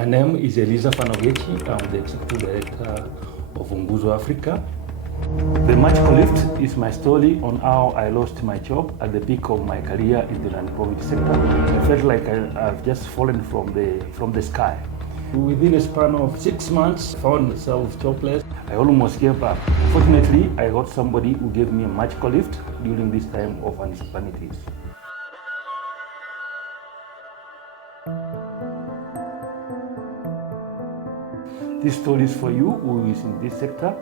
My name is Elizaphan Ogechi. I'm the Executive Director of Nguzo Africa. The magical lift is my story on how I lost my job at the peak of my career in the non-profit sector. I felt like I've just fallen from the sky. Within a span of 6 months, I found myself jobless. I almost gave up. Fortunately, I got somebody who gave me a magical lift during this time of uncertainties. This story is for you who is in this sector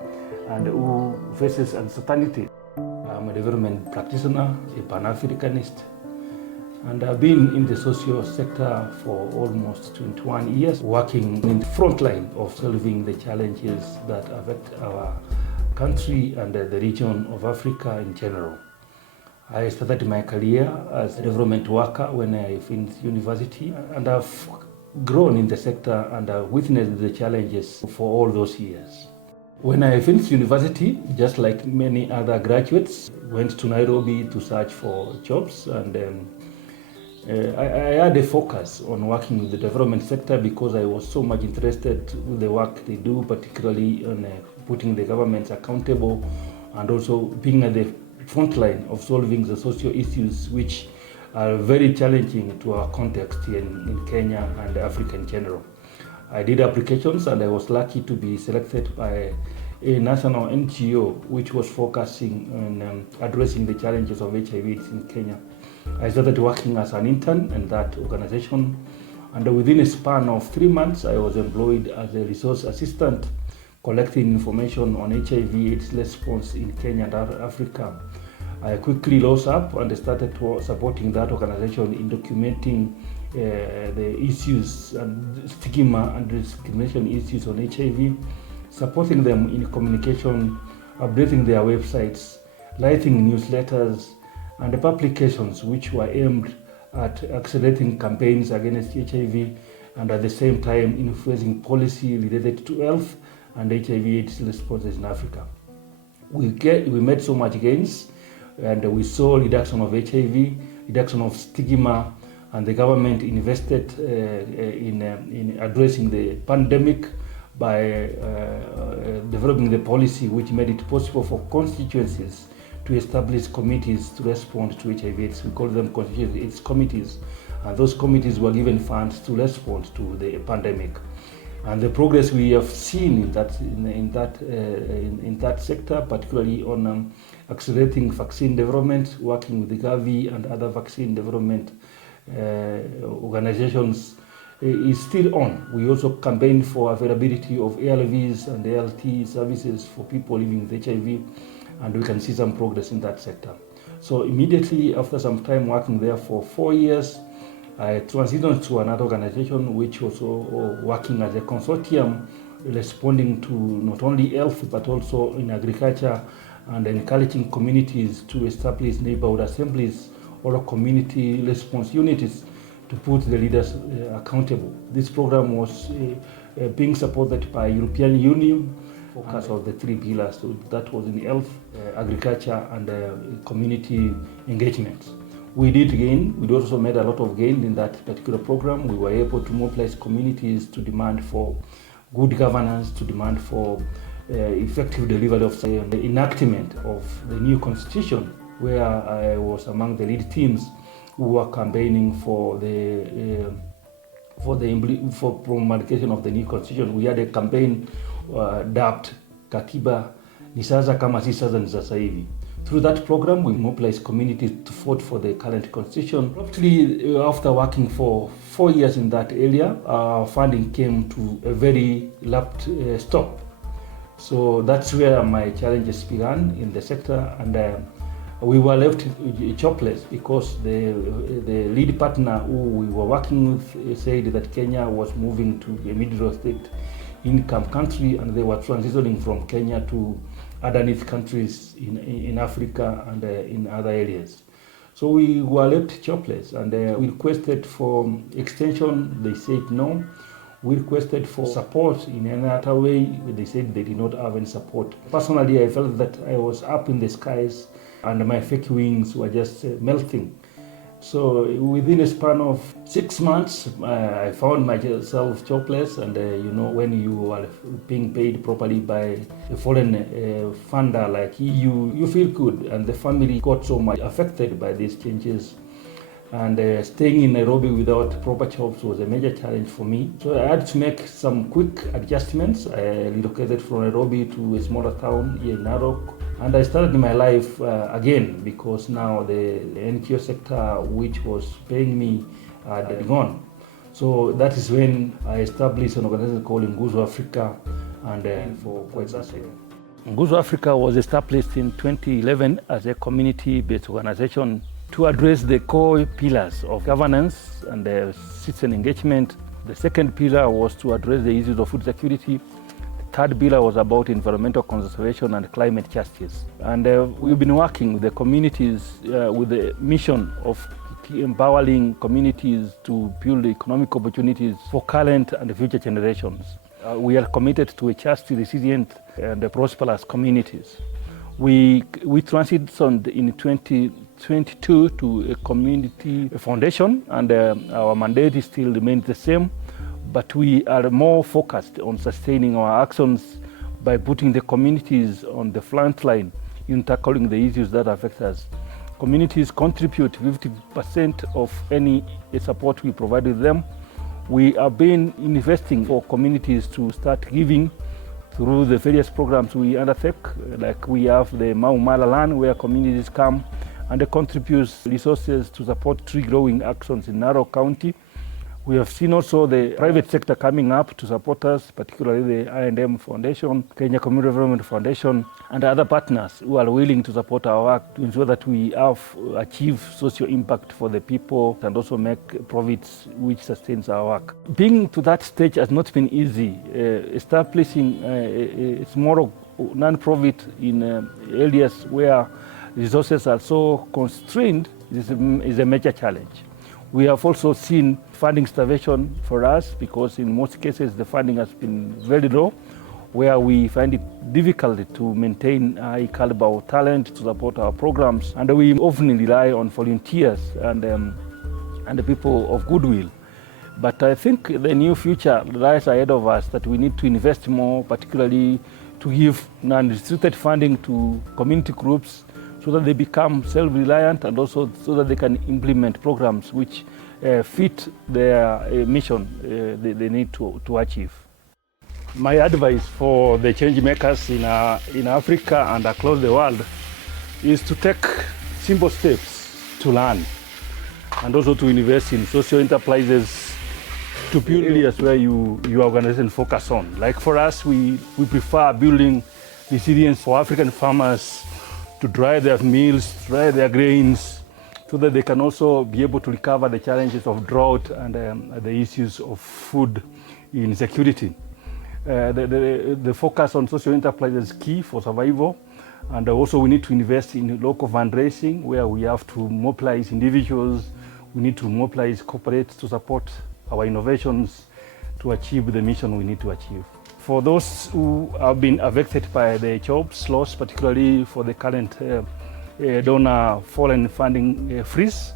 and who faces uncertainty. I'm a development practitioner, a Pan-Africanist, and I've been in the social sector for almost 21 years, working in the front line of solving the challenges that affect our country and the region of Africa in general. I started my career as a development worker when I finished university, and I've grown in the sector and I've witnessed the challenges for all those years. When I finished university, just like many other graduates, went to Nairobi to search for jobs, and I had a focus on working with the development sector because I was so much interested with the work they do, particularly on putting the governments accountable and also being at the front line of solving the social issues which are very challenging to our context here in Kenya and Africa in general. I did applications and I was lucky to be selected by a national NGO which was focusing on addressing the challenges of HIV in Kenya. I started working as an intern in that organization, and within a span of 3 months I was employed as a resource assistant collecting information on HIV/AIDS response in Kenya and Africa. I quickly rose up and started supporting that organization in documenting the issues and stigma and discrimination issues on HIV, supporting them in communication, updating their websites, writing newsletters and publications which were aimed at accelerating campaigns against HIV and at the same time influencing policy related to health and HIV/AIDS responses in Africa. We made so much gains, and we saw reduction of HIV, reduction of stigma, and the government invested in addressing the pandemic by developing the policy which made it possible for constituencies to establish committees to respond to HIV/AIDS. We call them constituency AIDS committees, and those committees were given funds to respond to the pandemic. And the progress we have seen in that sector, particularly on accelerating vaccine development, working with the Gavi and other vaccine development organizations, is still on. We also campaign for availability of ARVs and ALT services for people living with HIV, and we can see some progress in that sector. So immediately after some time working there for 4 years, I transitioned to another organization which was working as a consortium, responding to not only health but also in agriculture and encouraging communities to establish neighborhood assemblies or community response units to put the leaders accountable. This program was being supported by European Union, focus of the 3 pillars. So that was in health, agriculture and community engagement. We did gain. We also made a lot of gain in that particular program. We were able to mobilize communities to demand for good governance, to demand for effective delivery of the enactment of the new constitution, where I was among the lead teams who were campaigning for promulgation of the new constitution. We had a campaign dubbed Katiba ni sasa kama si sasa ni sasa hivi. Through that program, we mobilized communities to vote for the current constitution. Roughly, after working for 4 years in that area, our funding came to a very abrupt stop. So that's where my challenges began in the sector, and we were left jobless because the lead partner who we were working with said that Kenya was moving to a middle state income country, and they were transitioning from Kenya to underneath countries in Africa and in other areas. So we were left jobless, and we requested for extension. They said no. We requested for support in another way. They said they did not have any support. Personally, I felt that I was up in the skies and my fake wings were just melting. So within a span of 6 months, I found myself jobless, and when you are being paid properly by a foreign funder like EU, you feel good, and the family got so much affected by these changes. And staying in Nairobi without proper jobs was a major challenge for me. So I had to make some quick adjustments. I relocated from Nairobi to a smaller town here in Narok. And I started my life again, because now the NGO sector, which was paying me, had gone. So that is when I established an organization called Nguzo Africa, and for quite some time. Nguzo Africa was established in 2011 as a community-based organization to address the core pillars of governance and citizen engagement. The second pillar was to address the issues of food security. Third pillar was about environmental conservation and climate justice. And we've been working with the communities with the mission of empowering communities to build economic opportunities for current and future generations. We are committed to a just, resilient, and prosperous communities. We transitioned in 2022 to a community foundation, and our mandate still remains the same. But we are more focused on sustaining our actions by putting the communities on the front line in tackling the issues that affect us. Communities contribute 50% of any support we provide with them. We have been investing for communities to start giving through the various programs we undertake. Like we have the Mau Mala land, where communities come and contribute resources to support tree growing actions in Narok County. We have seen also the private sector coming up to support us, particularly the I&M Foundation, Kenya Community Development Foundation, and other partners who are willing to support our work to ensure that we have achieve social impact for the people and also make profits which sustains our work. Being to that stage has not been easy. Establishing a small non-profit in areas where resources are so constrained is a major challenge. We have also seen funding starvation for us, because in most cases the funding has been very low, where we find it difficult to maintain high caliber talent to support our programs, and we often rely on volunteers and the people of goodwill. But I think the new future lies ahead of us, that we need to invest more, particularly to give non-restricted funding to community groups, so that they become self-reliant, and also so that they can implement programs which fit their mission they need to achieve. My advice for the change makers in Africa and across the world is to take simple steps to learn, and also to invest in social enterprises to build areas where your organization focus on. Like for us, we prefer building resilience for African farmers to dry their meals, dry their grains, so that they can also be able to recover the challenges of drought and the issues of food insecurity. The focus on social enterprise is key for survival, and also we need to invest in local fundraising, where we have to mobilize individuals, we need to mobilize corporates to support our innovations to achieve the mission we need to achieve. For those who have been affected by the jobs loss, particularly for the current donor foreign funding freeze,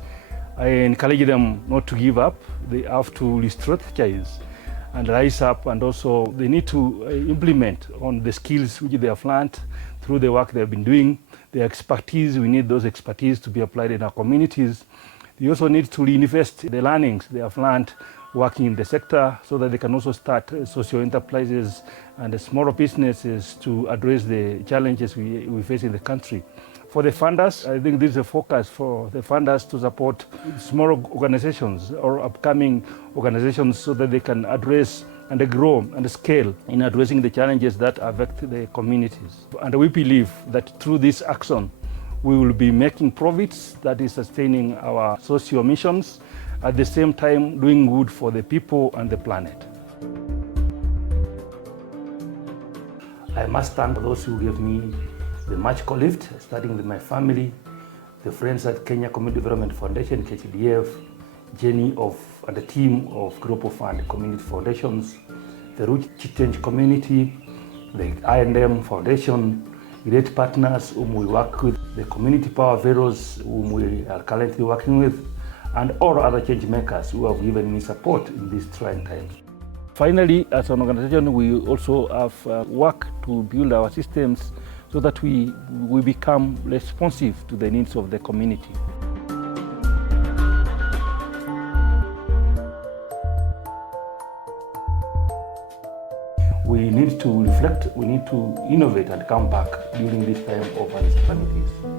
I encourage them not to give up. They have to re-strategize and rise up, and also they need to implement on the skills which they have learned through the work they have been doing. Their expertise, we need those expertise to be applied in our communities. They also need to reinvest the learnings they have learned working in the sector, so that they can also start social enterprises and smaller businesses to address the challenges we face in the country. For the funders, I think this is a focus for the funders to support small organizations or upcoming organizations, so that they can address and grow and scale in addressing the challenges that affect the communities. And we believe that through this action, we will be making profits that is sustaining our social missions, at the same time doing good for the people and the planet. I must thank those who gave me the magical lift, starting with my family, the friends at Kenya Community Development Foundation, KCDF, Jenny and the team of Group of and Community Foundations, the Root Change Community, the I&M Foundation, great partners whom we work with, the Community Power Veros whom we are currently working with, and all other change makers who have given me support in these trying times. Finally, as an organization, we also have worked to build our systems so that we become responsive to the needs of the community. We need to reflect, we need to innovate and come back during this time of uncertainties.